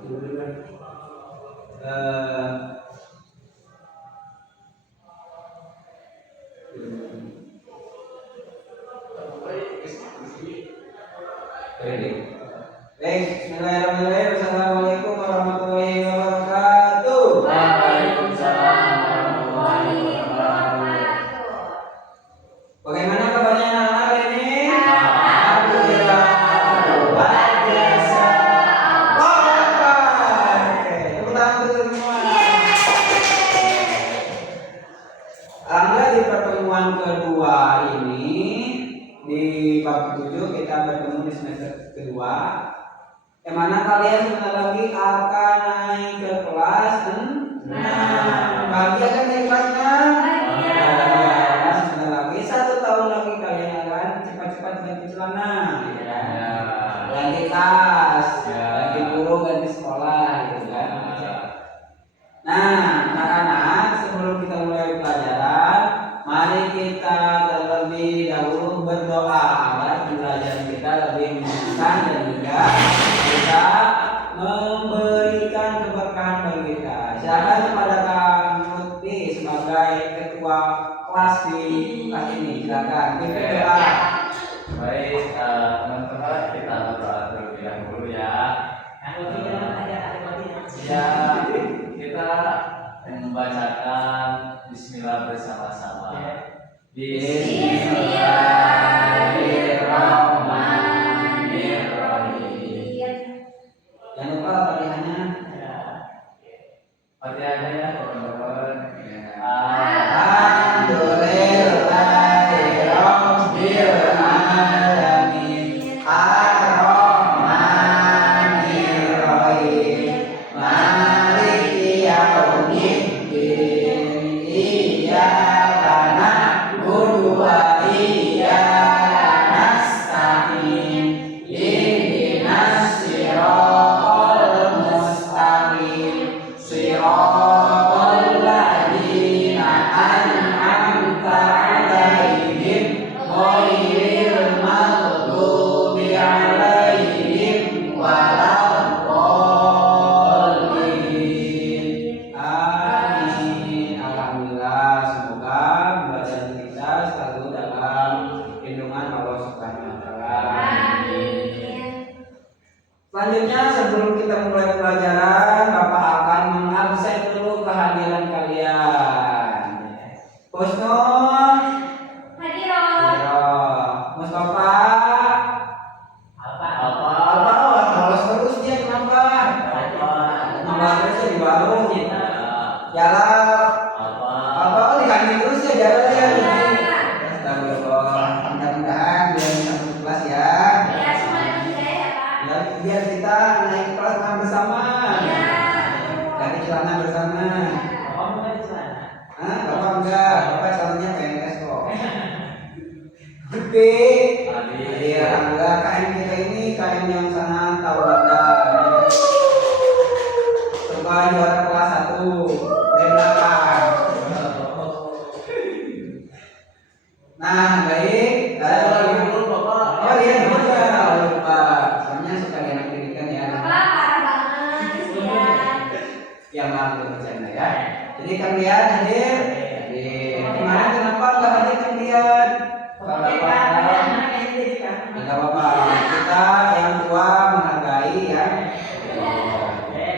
Bismillahirrahmanirrahim. Assalamualaikum warahmatullahi wabarakatuh. Waalaikumsalam warahmatullahi wabarakatuh. Bagaimana kabarnya anak-anak hari ini? Alhamdulillah, luar biasa. Oke, tepuk tangan untuk semua. Alhamdulillah di pertemuan kedua ini di bab 7 kita bertemu di semester kedua. Yang mana kalian sebentar lagi akan naik ke kelas 6. Bahagia kan naik kelasnya? Nah, sebentar lagi 1 tahun lagi kalian akan cepat-cepat ganti celana, ya. Ganti tas, ganti guru, ganti sekolah, gitu kan. Nah, anak-anak, sebelum kita mulai pelajaran, mari kita terlebih dahulu berdoa agar pembelajaran kita lebih menyenangkan dan juga bisa memberikan keberkahan bagi kita. Silakan kepada Kang Lutfi sebagai ketua kelas di kelas ini. Silakan. Berdoa. Baik, teman-teman, kita berdoa terlebih dahulu ya. Ya, kita membacakan Bismillah bersama-sama. Bismillahirrahmanirrahim. Jangan lupa Fatihahnya. Fatihahnya ya teman-teman. Alhamdulillahirabbil alamin. Ar-Rahmanir-Rahim. Maliki yaumiddin. Iyyaka na'budu wa iyyaka nasta'in. Ihdinas siratal mustaqim. Siratal ladzina an'amta 'alaihim ghairil maghdubi 'alaihim waladdallin. Amin. Alhamdulillah, semoga belajar kita selalu dalam lindungan Allah Subhanahu wa taala. Selanjutnya sebelum kita mulai pelajaran, Bapak akan mengabsen dulu kehadiran kalian. Husnul, Mustafa, bolos terus dia kenapa? Nambah terus ya di warung. Jalan, apa diganti terus ya jalannya. Astagfirullah. Mudah-mudahan dia bisa masuk kelas ya. Ya, biar kita naik kelas bersama. Ganti celana bersama. Bapak enggak, Bapak celananya PNS kok. Gede. Iya, alhamdulillah KM kita ini KM yang sangat tawadar. Coba juara kelas 1 dari belakang. Nah, baik. Oh iya, juga lupa. Soalnya suka enak didikan ya. Ya maaf bercanda ya. Jadi kalian hadir. Kemarin kenapa nggak hadir kalian? Tidak apa-apa. Kita yang tua menghargai ya.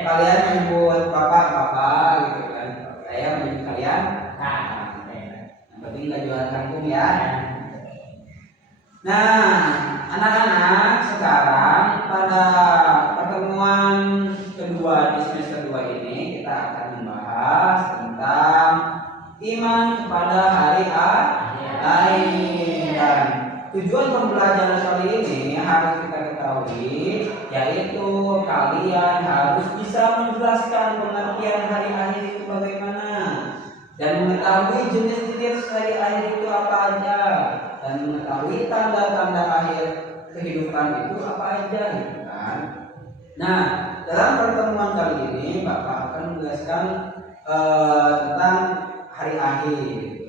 Kalian menyebut bapak gitu kan. Saya menyebut kalian. Yang penting nggak jualan kangkung ya. Nah, anak-anak, sekarang pada pertemuan kedua di semester 2 ini kita akan membahas tentang iman kepada hari akhir. Dan tujuan pembelajaran kali ini harus kita ketahui, yaitu kalian harus bisa menjelaskan pengertian hari akhir itu bagaimana, dan mengetahui jenis-jenis hari akhir itu apa aja, dan mengetahui tanda-tanda akhir kehidupan itu apa aja, gitu kan. Nah, dalam pertemuan kali ini Bapak akan menjelaskan tentang hari akhir.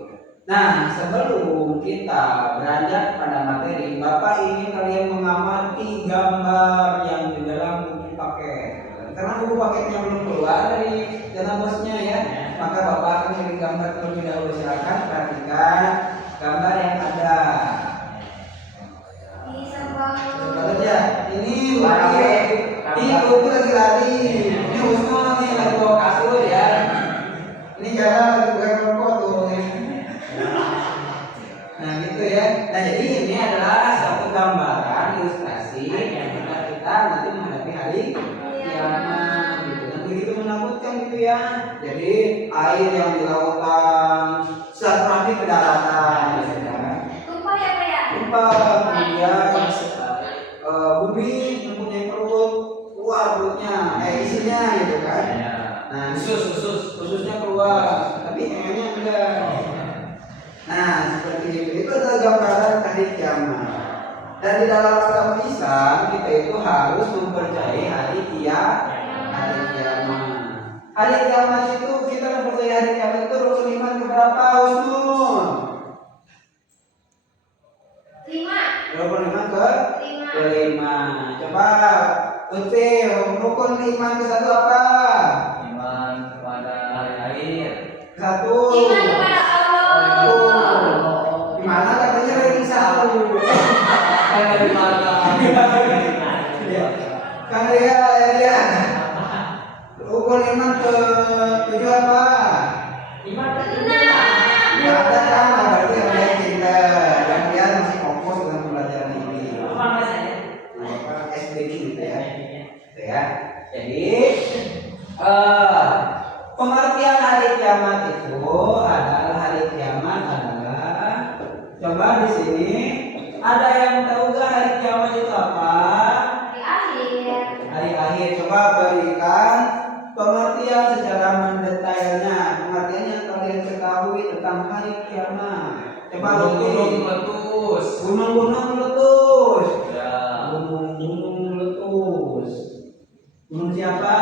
Nah, sebelum kita beranjak pada materi, Bapak ingin kalian mengamati gambar yang di dalam buku paket. Karena buku paketnya belum keluar dari dana bosnya ya, maka Bapak akan beri gambar terlebih dahulu. Silakan perhatikan gambar yang ada. Lihat ya, ini Lupi lagi lari. Ini Husnul nih lagi bawa kasur ya. Ini jalan lagi pegang rokok tuh. Nah gitu ya. Nah jadi ini adalah satu gambaran ilustrasi bagaimana kita nanti menghadapi hari kiamat gitu. Dan begitu menakutkan gitu ya. Jadi air yang di lautan setelah ke daratan gitu kan. Tumpah ya Pak ya? Tumpah, kemudian bumi mempunyai perut, keluar perutnya, isinya gitu kan. Nah ususnya keluar, tapi emangnya enggak. Nah seperti itu adalah gambaran hari kiamat. Dan di dalam agama Islam kita itu harus mempercayai hari kiamat. Hari kiamat itu kita mempercayai hari kiamat itu rukun iman keberapa Husnul? 5. Rukun iman kelima. Coba Lutfi, rukun iman ke satu apa? Iman kepada hari akhir. Satu. Iman kepada Allah. Gimana katanya ranking 1? Saya dari mana? Kang Ria. Rukun iman ke 7 apa? Iman ke 6. Nggak ada kan? Nah, berarti yang lain cinta. Dan dia masih fokus dengan pelajaran ini. Nah, SD gitu ya. Gitu ya. Jadi pengertian hari kiamat itu adalah coba di sini ada yang tahu gak hari kiamat itu apa? Hari akhir. Coba berikan pengertian secara mendetailnya. Pengertian yang kalian ketahui tentang hari kiamat. Coba Gunung meletus. Gunung meletus. Ya. Gunung meletus. Gunung siapa?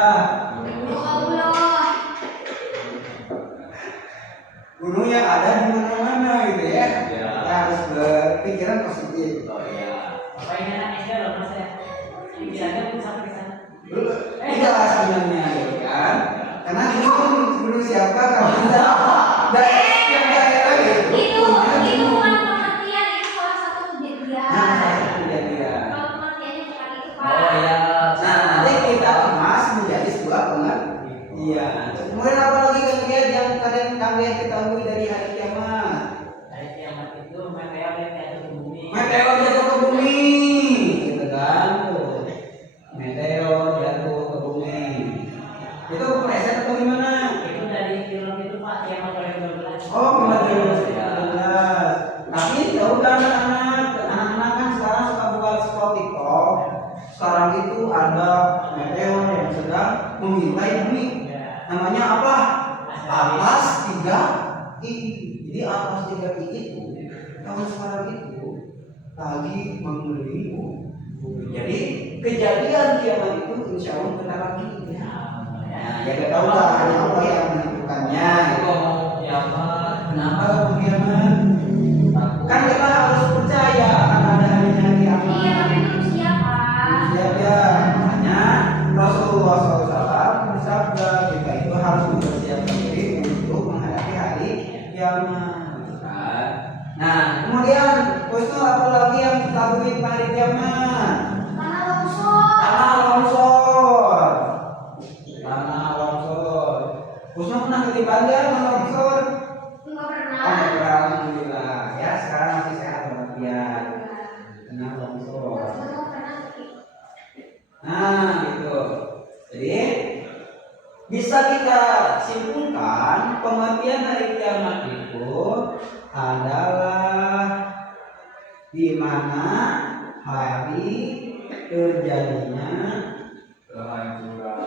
Gunung yang ada di mana-mana gitu ya. Kita harus berpikiran positif. Oh iya. Apa ini anak SD loh Mas ya? Pikirannya pun sampai ke sana. Tidak sebenarnya gitu kan. Karena gunung siapa kalau tidak yang daerah gitu. Itu bukan pengertian, itu salah satu kejadian. Nah, salah satu kejadian. Kalau pengertiannya bukan itu Pak. Oh iya. Nah, nanti kita kemas menjadi sebuah pengertian. Kemudian apa lagi kemudian yang kalian ketahui dari hari kiamat? Hari kiamat itu meteor yang jatuh ke bumi. Meteor jatuh ke bumi, gitu kan? Tuh. Meteor jatuh ke bumi. Itu preset atau gimana? Itu dari film itu Pak, kiamat 2012. Oh, meteor 2012. Tapi tahu kan anak-anak kan sekarang suka buka scroll TikTok. Sekarang itu ada meteor yang sedang mengintai bumi. Namanya apa? Atlas 3I. Jadi Atlas 3I itu tahun sekarang itu lagi mengelilingi bumi. Jadi kejadian kiamat itu insya Allah bentar lagi. Nah, ya kita tahu lah hanya Allah yang menentukannya. Itu mau kiamat. Kenapa kiamat? Kan kita harus percaya akan ada harinya kiamat. Iya, tapi belum siap Pak. Siap ya, makanya Rasulullah SAW bersabda kita itu harus mempersiapkan diri untuk menghadapi hari kiamat. Nah, kemudian Husnul apa lagi yang diketahui tentang hari kiamat? Tanah longsor. Tanah longsor. Tanah longsor. Husnul pernah ketiban nggak tanah longsor? Enggak pernah. Alhamdulillah. Ya sekarang masih sehat walafiat. Tanah longsor. Enggak pernah. Nah, gitu. Jadi bisa kita simpulkan pengertian hari kiamat itu adalah di mana hari terjadinya kehancuran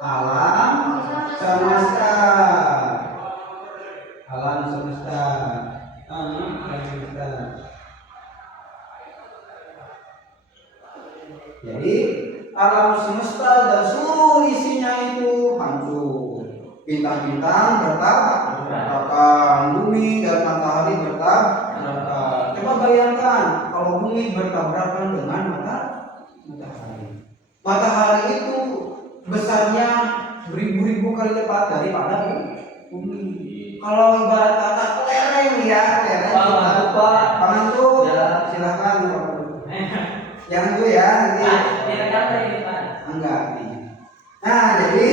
alam semesta. Alam semesta. Jadi alam semesta dan seluruh isinya itu hancur. Bintang-bintang bertabrakan, bumi dan matahari bertabrakan. Coba bayangkan kalau bumi bertabrakan dengan matahari. Matahari Jangan dulu ya nanti. Direkam lagi Pak. Enggak nih. Nah jadi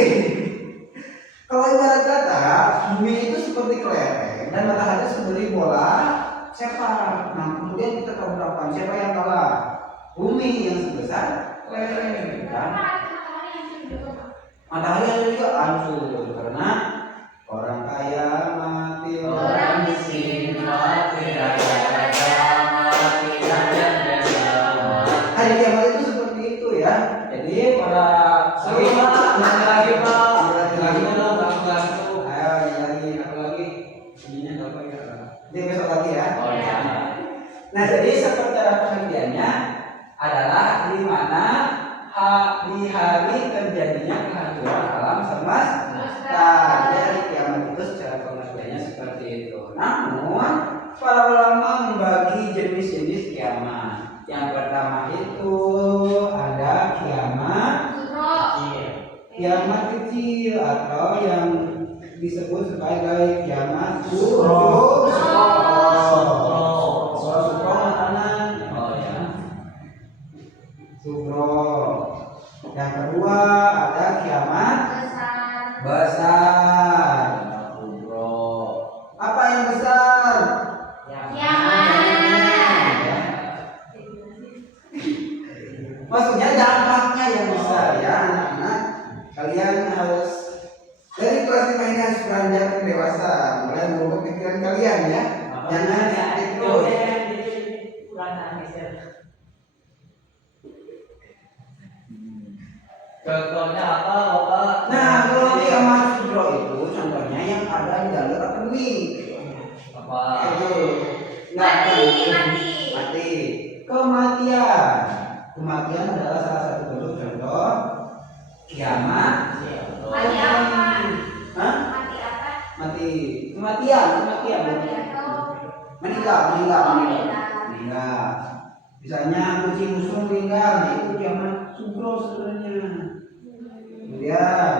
kalau ibarat kata bumi itu seperti kelereng dan matahari seperti bola sepak. Nah kemudian kita tabrakan, siapa yang kalah? Bumi yang sebesar kelereng, kan? Matahari ada juga hancur karena orang kaya mati, Orang miskin mati, raja mati, raja mati. hari kiamat itu seperti itu ya. Jadi para Lagi Pak, lagi Pak. lagi dong, aku. ayo nyanyi lagi, apa lagi? Ininya apa ya? Jadi besok lagi ya. Oh iya. Nah jadi seperti pengertiannya adalah di mana di hari terjadinya kehancuran alam semesta. Jadi kiamat itu secara pengertiannya seperti itu. Namun para ulama membagi jenis-jenis kiamat. Yang pertama itu ada kiamat kecil atau yang disebut sebagai kiamat sugro. Sugro makanan. Oh ya. Sugro. Yang kedua ada kiamat besar. Kubro. Apa yang besar? Maksudnya dampaknya yang besar ya anak-anak. Kalian harus dari kelas 5 ini harus beranjak ke dewasa, mulai merubah pikiran kalian ya. Jangan seperti itu. Contohnya apa, Bapak? Nah, kalau kiamat sugro itu contohnya yang ada di jalur akademik. Apa? Itu mati. Kematian adalah salah satu bentuk contoh kiamat. Hah? Mati. Kematian. Meninggal. Misalnya kucing musuh meninggal, nah itu kiamat sugro sebenarnya. Kemudian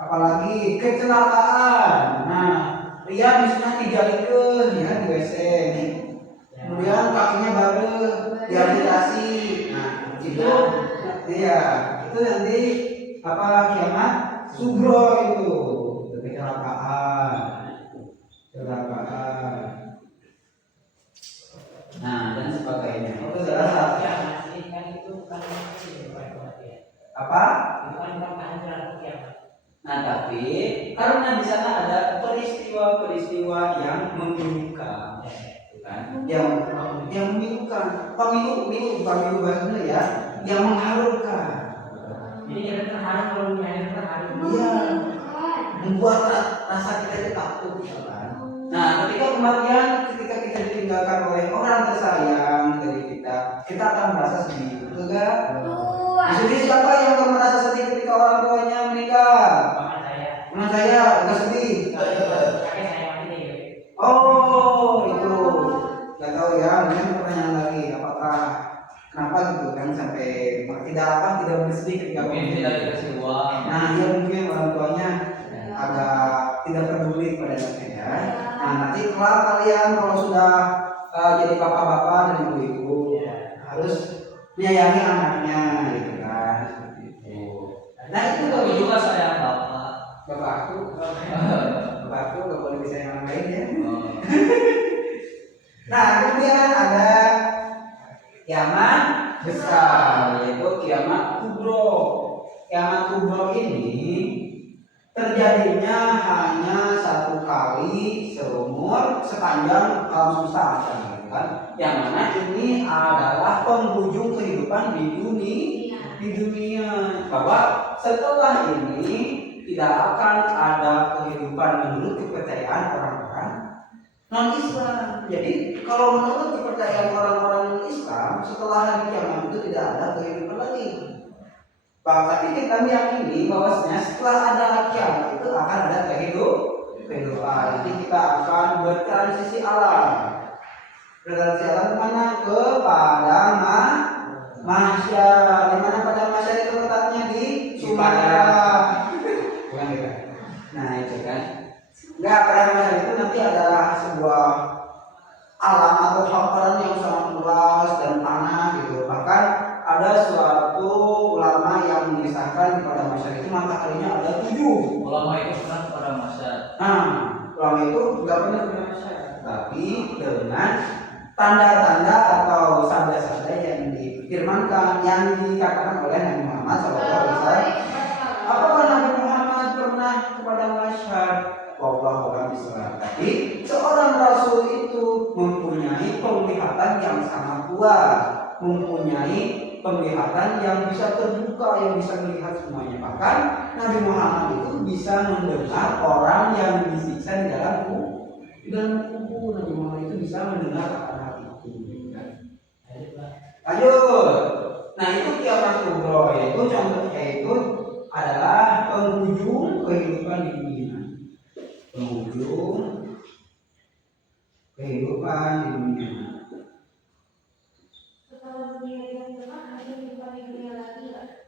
apalagi kecelakaan. Nah, pria misalnya dijalikeun ya di WC nih. Kemudian kakinya baru diamputasi. Nah, itu iya, itu nanti apa kiamat sugro itu. Kecelakaan. Nah, dan sebagainya. Itu adalah satu apa? Nah, tapi karena di sana ada peristiwa-peristiwa yang memilukan, kan? Yang memilukan. Pemilu bukan milu bahasanya ya, yang mengharukan. Jadi kita terharu kalau nyanyi terharu. Iya, membuat rasa kita itu takut, kan? Nah, ketika kematian, ketika kita ditinggalkan oleh orang tersayang dari kita akan merasa sedih, betul gak? Sedih siapa yang akan merasa sedih ketika orang tuanya meninggal? Teman saya nggak sedih. Oh, itu nggak tahu ya. Mungkin pertanyaan lagi, apakah kenapa gitu kan sampai tidak bersedih ketika Mungkin tidak dikasih uang. Nah, ya mungkin orang tuanya agak tidak peduli pada anaknya ya. Nah, nanti kelak kalian kalau sudah jadi bapak-bapak dan ibu-ibu harus menyayangi anaknya gitu kan, seperti itu. Nah, itu Tapi juga sayang Bapak. bapakku nggak boleh disayang orang lain ya. Oh. Nah, kemudian ada kiamat besar, yaitu kiamat kubro. Kiamat kubro ini terjadinya hanya satu kali sepanjang alam semesta, kan? Yang mana ini adalah penghujung kehidupan di dunia. Bahwa setelah ini tidak akan ada kehidupan menurut kepercayaan orang-orang non-Islam. Jadi kalau menurut kepercayaan orang-orang non-Islam, setelah hari kiamat itu tidak ada kehidupan lagi. Bahkan kita meyakini bahwasanya setelah ada kiamat itu akan ada kehidupan. Jadi kita akan bertransisi alam. Bertransisi alam kemana? Ke padang mahsyar. Di mana padang mahsyar itu letaknya di Sumatera. Bukan gitu. Nah itu kan. Enggak, padang mahsyar itu nanti adalah sebuah alam atau hamparan yang sangat luas dan tanah gitu. Bahkan ada suatu ulama yang mengisahkan kepada masyarakat itu mata kalinya ada 7. Ulama itu pernah kepada masyarakat. Nah, ulama itu nggak pernah kepada masyarakat, tapi dengan tanda-tanda atau sabda-sabda yang difirmankan, yang dikatakan oleh Nabi Muhammad SAW. Apakah Nabi Muhammad pernah kepada masyarakat? Wallahu a'lam bishawab. Tapi seorang rasul itu mempunyai penglihatan yang sangat kuat, mempunyai penglihatan yang bisa terbuka, yang bisa melihat semuanya. Bahkan Nabi Muhammad itu bisa mendengar orang yang disiksa di dalam kubur. Nabi Muhammad itu bisa mendengar hal itu. Lanjut. Nah itu kiamat kubro, yaitu contohnya itu adalah penghujung kehidupan di dunia. Penghujung kehidupan di dunia.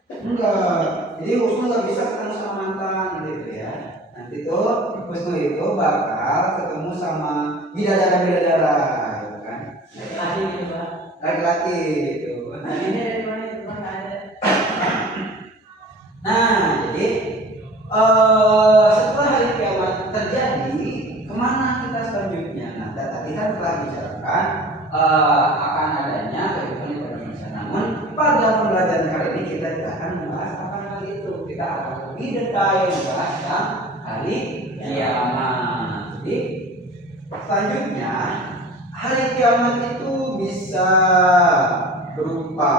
Enggak, jadi Husnu nggak bisa ketemu sama mantan gitu ya. Nanti tuh Husnu itu bakal ketemu sama bidadara gitu kan. Laki-laki gitu Pak. Laki-laki gitu. Nah ini dari mana itu Pak? Ada. Nah, jadi setelah hari kiamat terjadi, kemana kita selanjutnya? Nah, tadi kan telah bicarakan akan adanya kehidupan di pada masa. Namun pada pembelajaran kali ini kita tidak akan membahas akan hal itu. Kita akan lebih detail membahas tentang hari kiamat. Jadi selanjutnya hari kiamat itu bisa berupa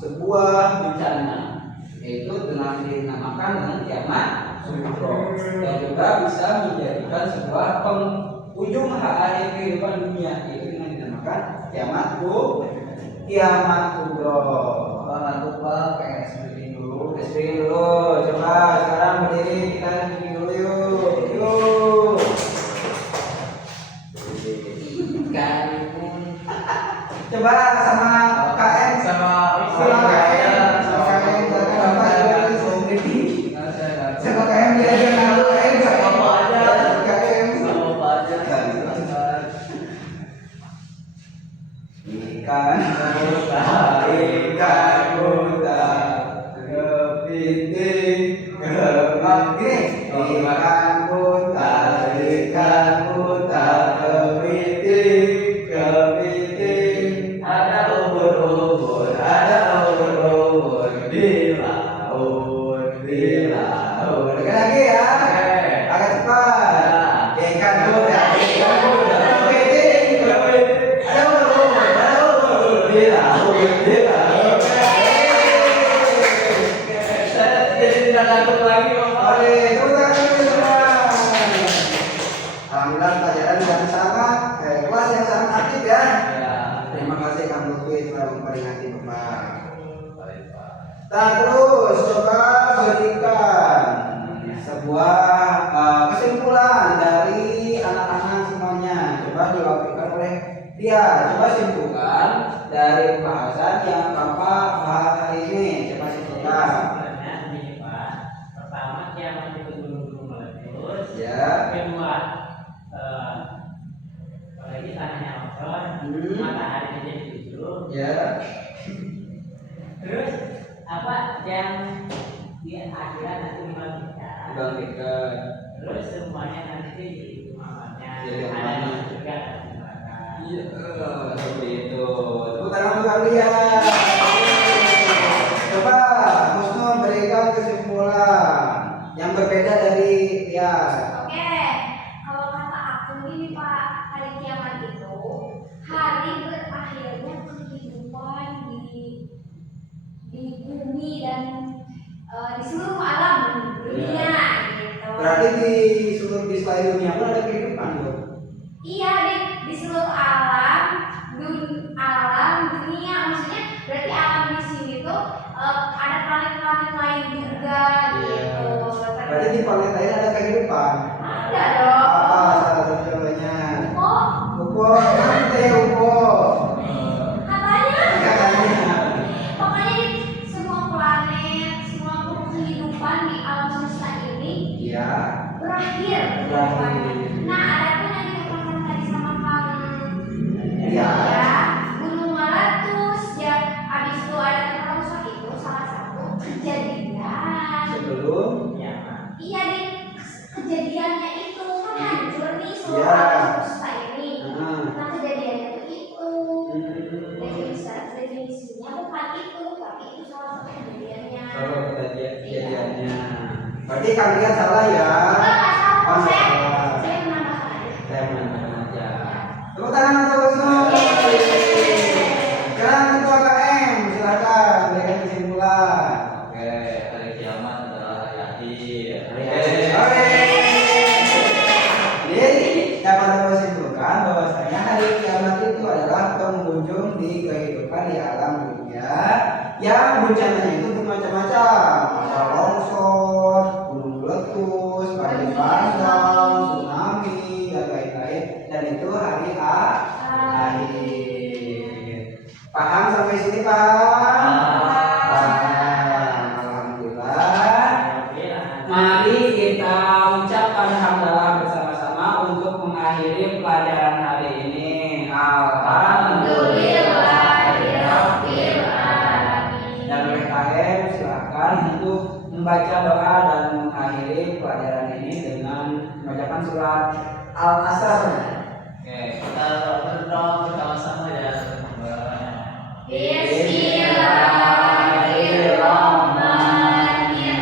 sebuah bencana, yaitu dengan dinamakan dengan kiamat kubro, dan juga bisa menjadikan sebuah penghujung hari kehidupan dunia, yaitu dengan dinamakan kiamat kubro. Ngantuk Pak, pengen SPG dulu. Coba sekarang berdiri, kita SPG dulu yuk. Coba sama KM Sama KM dia aja ngalu Sama aja. KM Sama apa aja. ikan buta kepiting kepiting ada ubur-ubur di laut lagi ya agak cepat ikan buta kepiting ada ubur-ubur di laut Saya jadi tidak ngantuk lagi Bapak. Oke, tepuk tangan dulu semua. Alhamdulillah pelajaran yang sangat kelas yang sangat aktif ya. Ya. Terima kasih Kang Lutfi telah memperingati Bapak. Baik Pak. Nah terus coba berikan sebuah kesimpulan dari anak-anak semuanya. Coba diwakilkan oleh dia. Coba simpulkan dari pembahasan yang Bapak bahas hari ini. Coba simpulkan. Sebenarnya ini Pak. Pertama kiamat itu dulu meletus. Ya. Kedua, apalagi tanahnya longsor, matahari jadi 7. Ya. Terus apa yang di akhirat nanti dibangkitkan. Dibangkitkan. Terus semuanya nanti jadi amalnya. Jadi Ada amalnya. yang surga ada yang neraka. Iya, seperti itu. Tepuk tangan untuk kalian. Coba Husnu berikan kesimpulan yang berbeda dari dia. Oke, kalau kata aku ini Pak, hari kiamat itu hari berakhirnya kehidupan di bumi dan di seluruh alam dunia gitu. Berarti di selain dunia pun ada kehidupan dong. Iya, di seluruh alam dunia, maksudnya berarti alam di sini tuh ada planet-planet lain juga gitu. Berarti di planet lain ada kehidupan. Ada dong. Apa salah satu contohnya? Oh, UFO, nanti UFO. katanya. Katanya. Pokoknya di semua planet, semua kehidupan di alam semesta ini Iya. berakhir kehidupannya. Nah, ada pun yang dikatakan tadi sama Kang Iya. ya, gunung meletus, ya, habis itu ada terus Berarti kalian salah ya. Enggak Oh, salah. salah. Saya menambahkan aja. Saya menambahkan aja. Tepuk tangan untuk Wisnu. Sekarang ketua KM, silakan berikan kesimpulan. Oke, hari kiamat adalah hari akhir. Oke. Jadi dapat kita simpulkan bahwasanya hari kiamat itu adalah penghujung di kehidupan di alam dunia yang bencananya itu bermacam-macam, ada longsor, gunung meletus, badai pasang, tsunami dan lain-lain, dan itu hari akhir. Paham sampai sini paham? Alhamdulillah. Mari kita ucapkan hamdalah bersama-sama untuk mengakhiri pelajaran hari ini. Alhamdulillahirabbil alamin. Dan PKM silakan untuk membaca doa dan mengakhiri pelajaran ini dengan membacakan surat Al-Asr. Oke, kita berdoa bersama-sama ya. Bismillahirrahmanirrahim.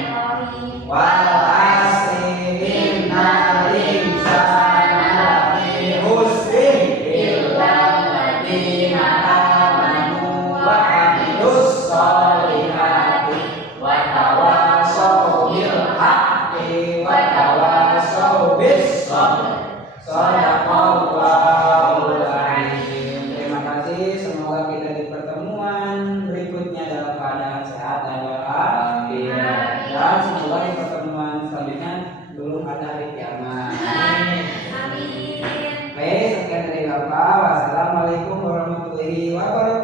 Wal asri innal insana lafi khusrin illal ladzina amanu wa 'amilus sholihati wa tawassaw bil haqqi wa tawassaw bis sabr. Shadaqallahul azim. Terima kasih, semoga kita di pertemuan berikutnya dalam keadaan sehat dan walafiat. Dan semoga di pertemuan selanjutnya belum ada hari kiamat. Amin. Baik, sekian dari Bapak. Wassalamualaikum warahmatullahi wabarakatuh.